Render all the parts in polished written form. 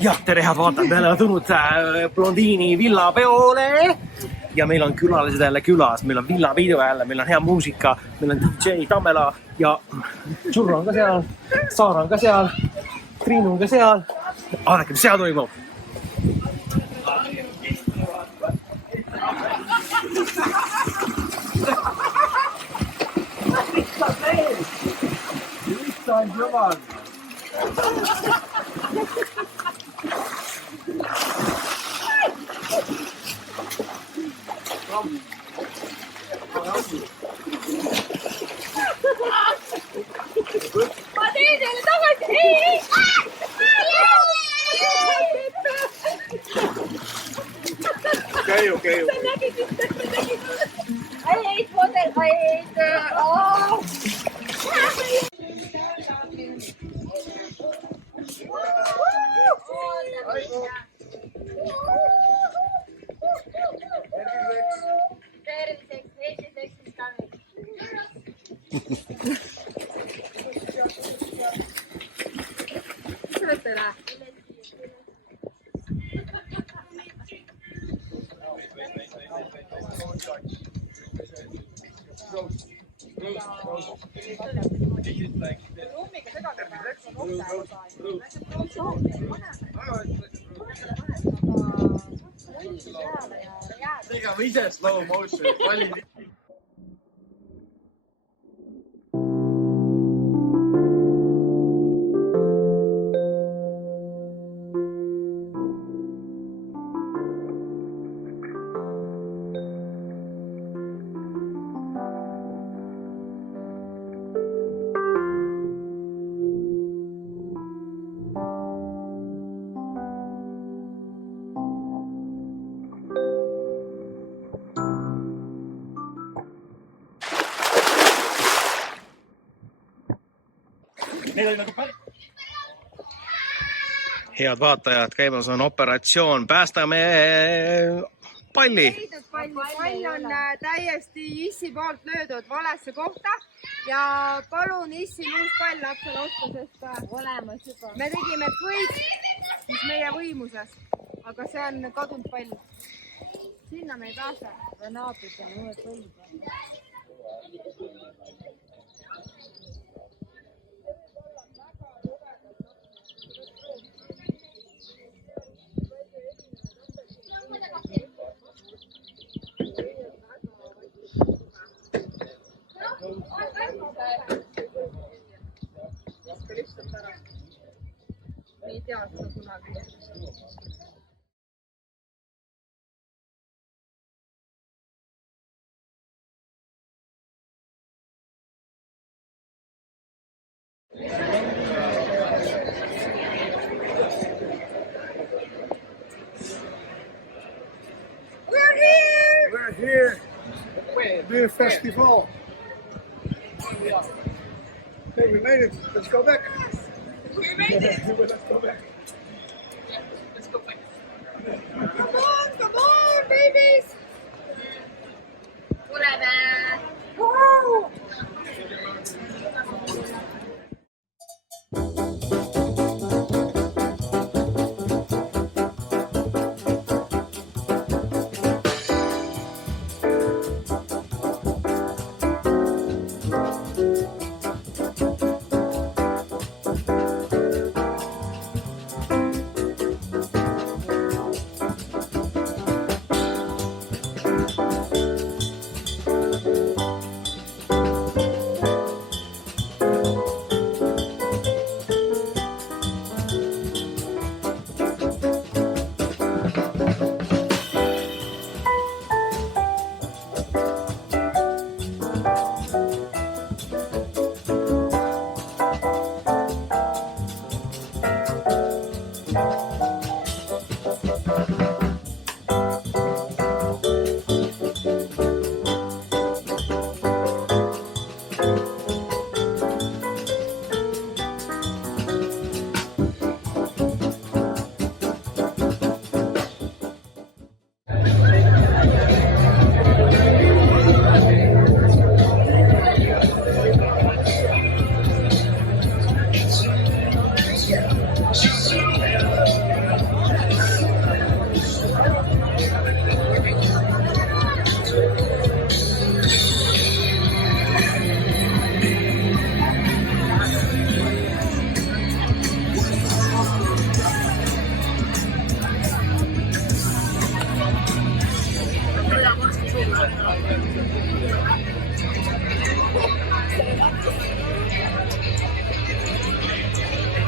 Jah, tere head vaatajad, me oleme tulnud Blondiini villapeole ja meil on külalised jälle külas, meil on villapidu jälle, meil on hea muusika, meil on DJ Tamela ja Tšurro on ka seal, Saara on ka seal, Triinu on ka seal. Vaadake, mis seal toimub. Issand jumal! Ma teen teile tagasi! Ei! Okay. I hate water. I hate... Oh! Tegema ise slow motion. Head vaatajad, käimas on operatsioon Päästame palli. Pall on täiesti Issi poolt löödud valesse kohta ja palun Issi uus pall lapsele osta, sest olemas juba. Me tegime kõik, mis meie võimuses, aga see on kadunud pall. Sinna me ei pääse. Naabrid on uued pallid. Ei tea seda kunagi. We're here. Beer festival. Hey, we made it. Let's go back. We made it! Let's go back. Let's go back. Come on, babies! Tuleme! Woo!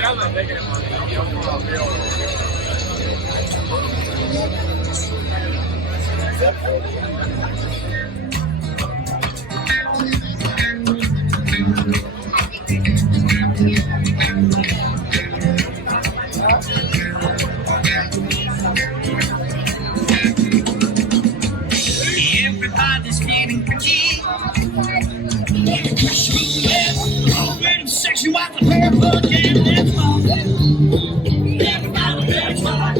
jälle tegema oma peo. Everybody's feeling pretty. Sexy white hair, but yeah, that's fine. Everybody, that's fine.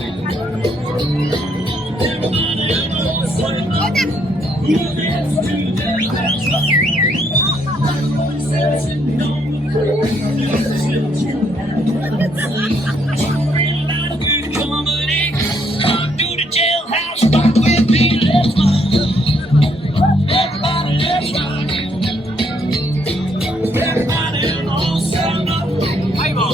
Everybody, come to the jailhouse, rock with me, let's fly. Everybody, let's fly. Everybody, all stand up. Hang on.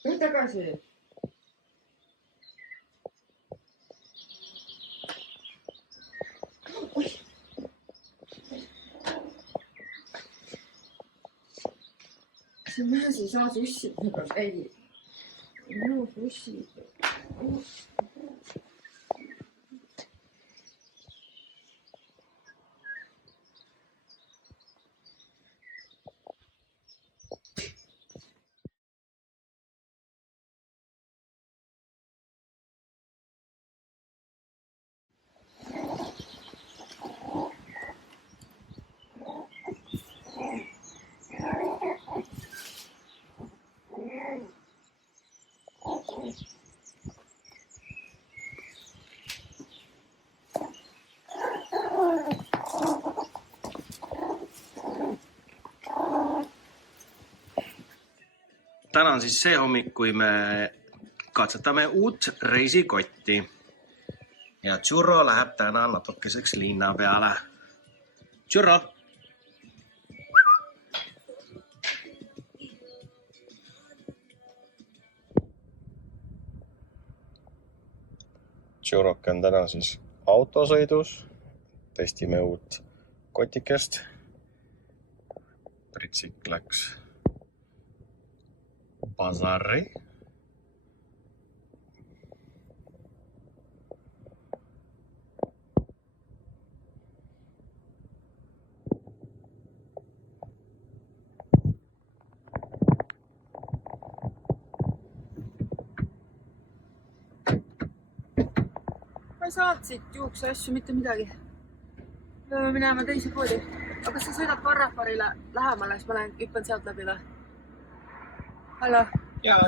Nüüd tagasi. See mees ei saa sussida käia. Minu sussid. Täna on siis see hommik, kui me katsetame uut reisikotti. Ja Churro läheb täna natukeseks linna peale. Churro! Churroke on täna siis autosõidus. Testime uut kotikest. Pritsik läks Bazarri. Ma ei saa siit juukse asju mitte midagi. Peame minema teise poodi. Aga kas sa sõidad Carrefourile lähemale, siis ma hüppan sealt läbi või? Hallo? Jaa.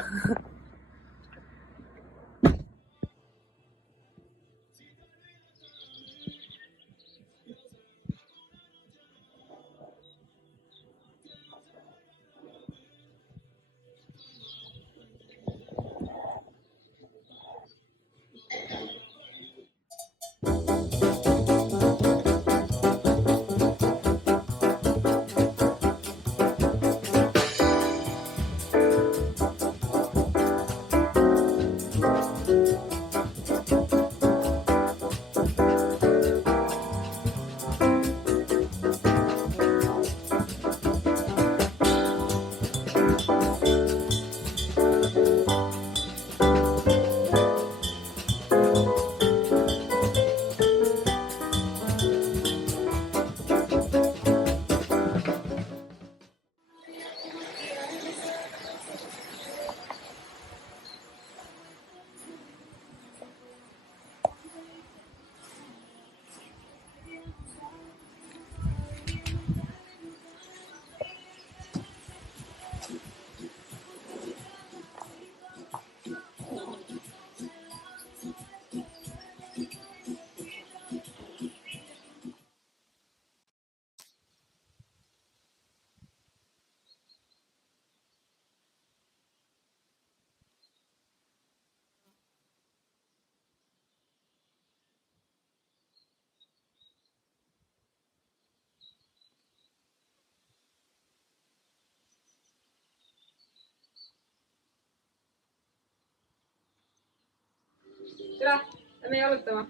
Tule, lähme jalutama.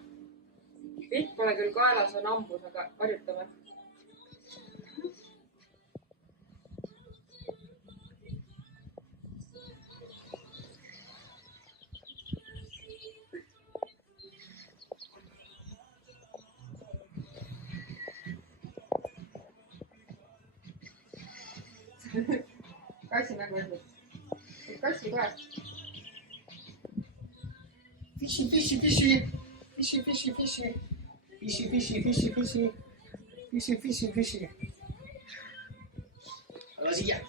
Pilt pole küll kaelas, on hambus, aga harjutame. Kassi nagu ütleb. Kassi kohe. Fishy, fishy, fishy. Fishy, fishy, fishy. Fishy, fishy, fishy, fishy. Fishy, fishy, fishy. Aga siia.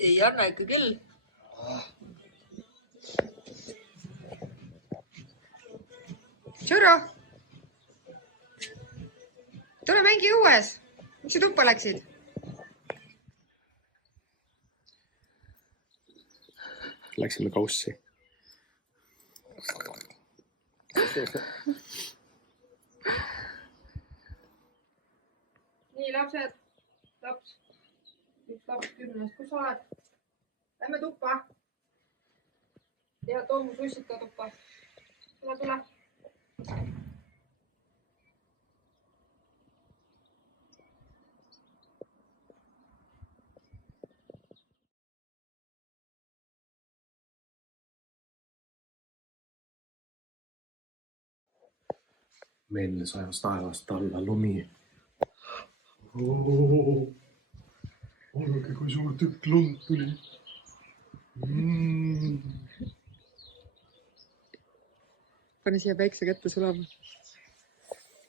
Ei anna ikka küll. Tšurro! Tule mängi õues! Miks sa tuppa läksid? Läksime kaussi. Nii, lapsed. Laps. Üks laps 10. Kus sa oled? Lähme tuppa. Ja too mu sussid ka tuppa. Tule. Meil sajas taevast alla lumi. Vaadake, kui suur tükk lund tuli. Pane siia päikse kätte sulama.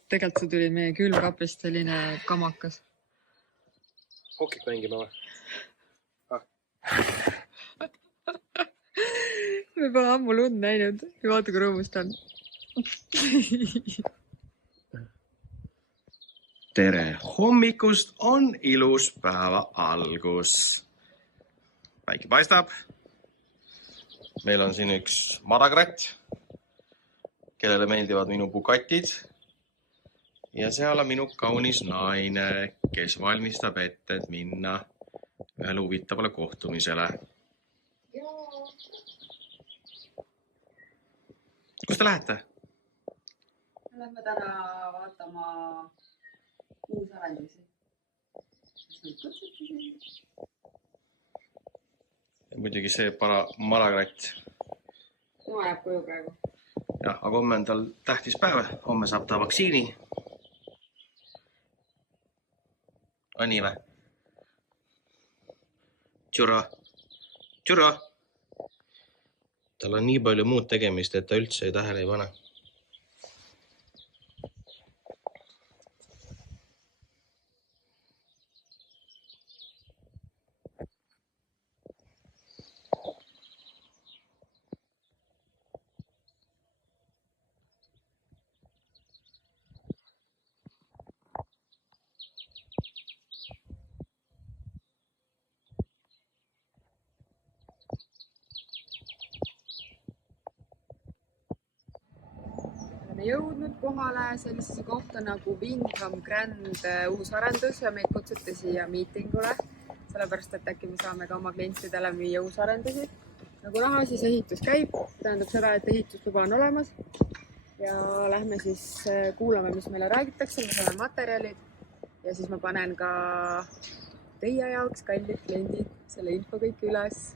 Tegelikult see tuli meie külmkaprist selline kamakas. Hokit mängime või? Me pole ammu lund näinud. Ja vaata, kui rõõmust on. Tere hommikust, on ilus päeva algus. Päike paistab. Meil on siin üks madakratt, kellele meeldivad minu bukatid. Ja seal on minu kaunis naine, kes valmistab ette, et minna ühele huvitavale kohtumisele. Kus te lähete? Lähme täna vaatama uusarendusi. Muidugi see madakratt. Tema jääb koju praegu. Jah, aga homme on tal tähtis päev. Homme saab ta vaktsiini. On nii või? Tšurro! Tal on nii palju muud tegemist, et ta üldse tähele ei pane. Oleme jõudnud kohale sellisesse kohta nagu Windham Grand uusarendus ja meid kutsuti siia miitingule, sellepärast et äkki me saame ka oma klientidele müüa uusarendusi. Nagu näha, siis ehitus käib, tähendab seda, et ehitusluba on olemas ja lähme siis kuulame, mis meile räägitakse, me saame materjalid ja siis ma panen ka teie jaoks, kallid kliendid, selle info kõik üles.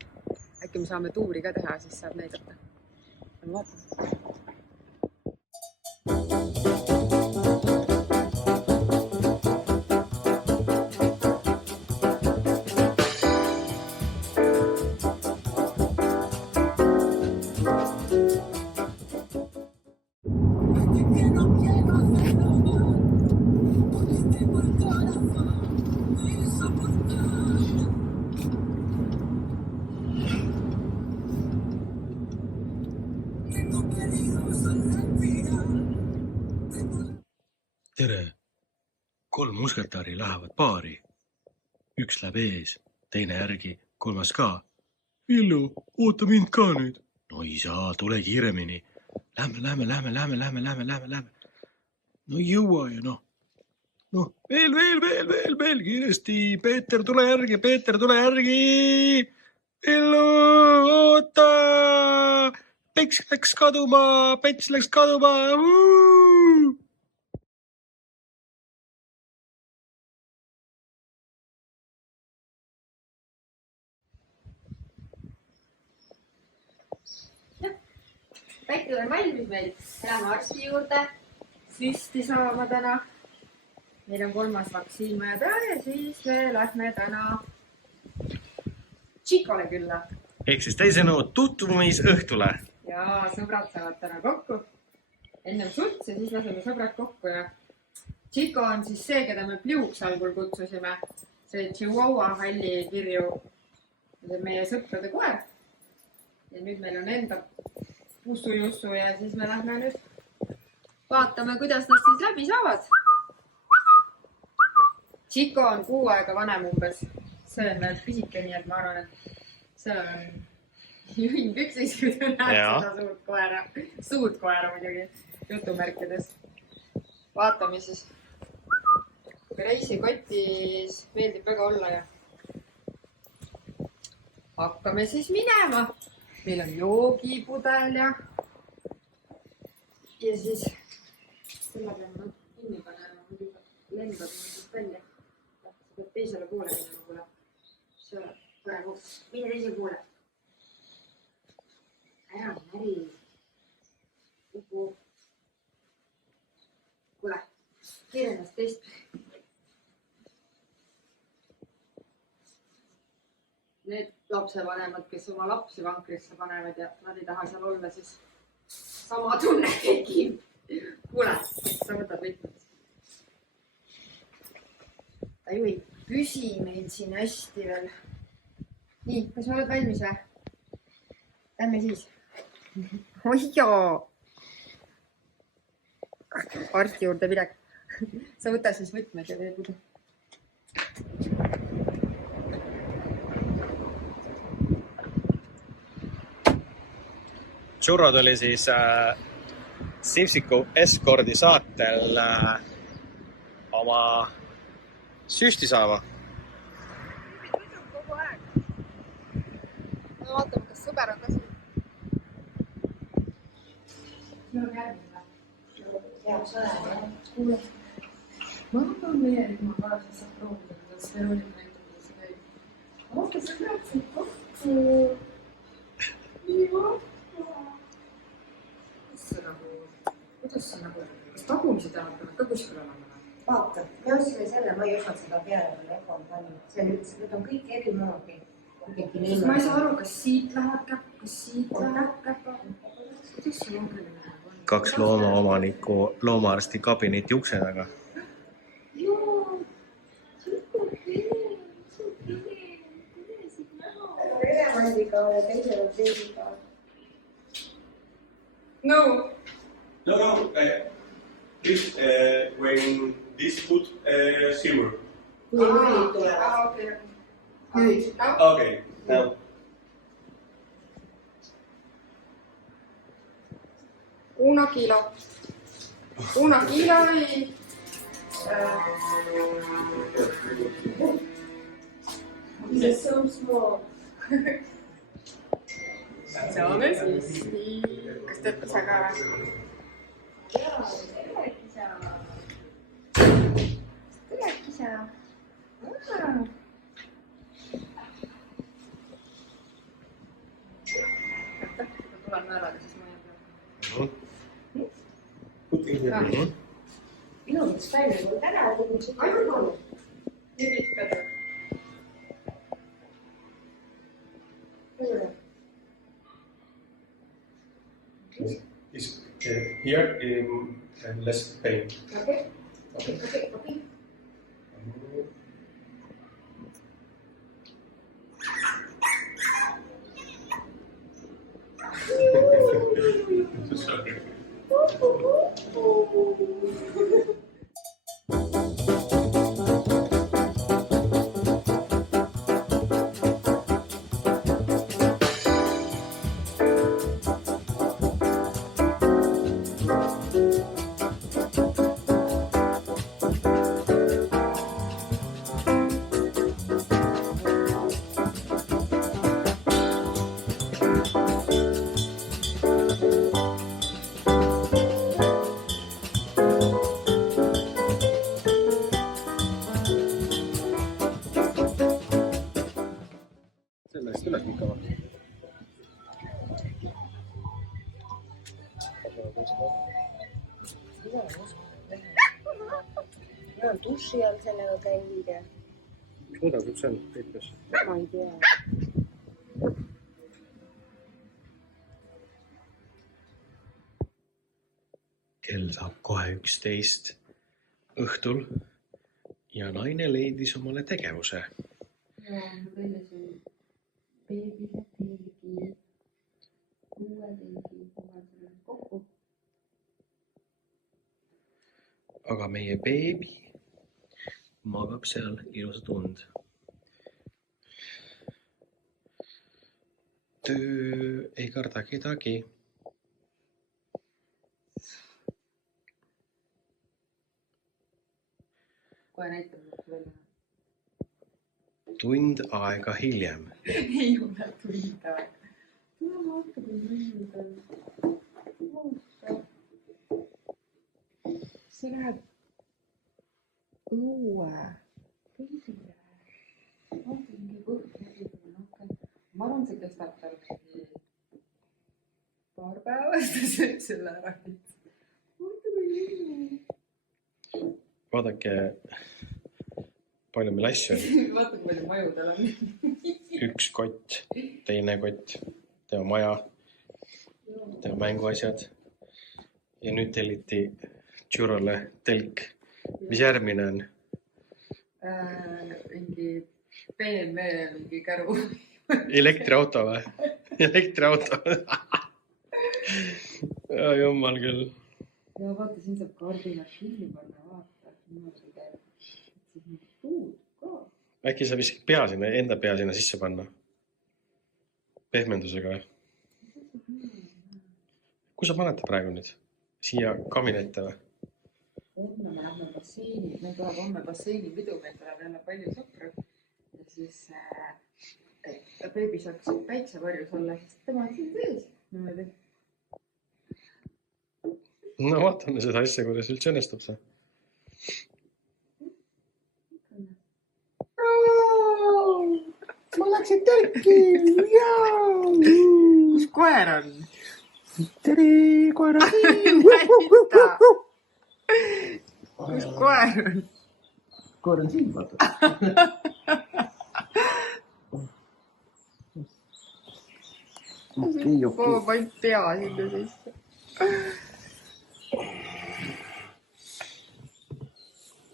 Äkki me saame tuuri ka teha, siis saab näidata. Vaatame. Tere! 3 musketäri lähevad baari. Üks läheb ees, teine järgi, 3. ka. Villu, oota mind ka nüüd. No isa, tule kiiremini. Lähme. No ei jõua ju noh. noh, veel kiiresti. Peeter, tule järgi, Peeter, tule järgi. Villu, oota. Pets läks kaduma. Päikkel on valmis meil. Läheme arsti juurde. Süsti saama täna. Meil on 3. vaktsiin vaja teha ja siis me lähme täna Chicole külla. Ehk siis teisõnu tutvumisõhtule. Ja sõbrad saavad täna kokku. Ennem suts ja siis laseme sõbrad kokku ja Chico on siis see, keda me Pliuks algul kutsusime. See Chihuahua halli kirju. See on meie sõprade koer. Ja nüüd meil on enda pussu-jussu ja siis me lähme nüüd vaatame, kuidas nad siis läbi saavad. Chico on 6 aega vanem umbes. See on veel pisike, nii et ma arvan, et seal on juhin püksis, kui ta näeb seda suurt koera muidugi, jutumärkides. Vaatame siis. Reisikotis meeldib väga olla ja hakkame siis minema. Meil on joogipudel ja siis selle peame kinni panema, muidu lendab mul välja. Sa pead teisele poole minema, kuule. See praegu, mine teisele poole. Ära näri. Kuule, kiirendas teist. Need lapsevanemad, kes oma lapsi vankrisse panevad ja nad ei taha seal olla, siis sama tunne tekib. Kuule, sa võtad võtmed. Ta ju ei püsi meil siin hästi veel. Nii, kas sa oled valmis või? Lähme siis. Oi jaa! Arsti juurde midagi. Sa võta siis võtmed ja tee pudu. Churrod oli siis Sipsiku Escordi saatel oma süsti saama. Kogu aeg. Ma vaatame, kas sõber on ka siin. See on järgmine. Jaoks ole. Kuule. Ma arvan meie, et ma pärast saab proovida, kuidas see oli näitab, kuidas see käib. Oota, sa pead siin kokku. Nii vaata. Kuidas sa nagu, kas tagumised jäävad peavad ka kuskil olema? Vaata, me ostsime selle, ma ei osanud seda peale veel ekon panna. See ütles, et need on kõik eri moodi. Ma ei saa aru, kas siit läheb käpp, kas siit läheb käpp. Kuidas see loomeline on? 2 loomaomaniku loomaarsti kabineti ukse taga. Joo, Elevandiga ja teisel on teisiga. No. No. This when this food simmer. Kui lülid tulevad. Okei. Nüüd. Okay. Now. Una kilo y... It's so small. Saame siis. Kas teed sa ka? Jaa, äkki saa. Äkki sa? Tulen määraga, siis ma jään peale. Minu mõttes välja, kui täna tegin seda. Ainult palun. Nii pikkad. Is here less pain. Okay. Sorry. pikemalt. ma olen duši all sellega käinud ja kuidas üks on peitus? ma ei tea. Kell saab kohe 11 õhtul ja naine leidis omale tegevuse. Ja ma tellisin beebile telgi, 6 telgi, kokku. Aga meie beebi magab seal ilusat und. Töö ei karda kedagi. Kohe näitab mõttu välja. Tund aega hiljem. Ei ole tund aega. Tule vaata, kui mõnda. See läheb õue. Kõigile. Vaata, mingi põhjus. Ma arvan, see kestab tal mingi paar päeva, ta sööb selle ära. Vaata, kui mingi. Vaadake, palju meil asju on. Vaata, kui palju maju tal on. Üks kott, teine kott, tema maja, tema mänguasjad. Ja nüüd telliti Tšurole telk. Mis järgmine on? Mingi BMW, mingi käru. Elektriauto või? Elektriauto. Ja jummal küll. Ja vaata, siin saab kardinad kinni panna, vaata. Niimoodi käib. Siis mingi tuud ka. Äkki sa viskad pea sinna, enda pea sinna sisse panna? Pehmendusega või? Kus sa panete praegu nüüd? Siia kabinette või? Homme me lähme basseini, meil tuleb homme basseini pidu, meil tuleb jälle palju sõpru. Ja siis beebi saaks päiksevarjus olla, sest tema on siin sees. Niimoodi. No vaatame seda asja, kuidas üldse õnnestub see. Ma läksin telki! Kus koer on? Tere, koera! Näita! Kus koer on? Koer on siin, vaata. Ma ei pea sinna sisse.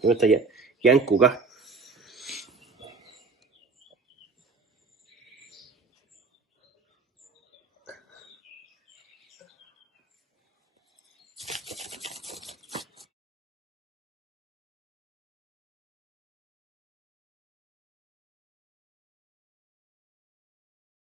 Võta jänku kah.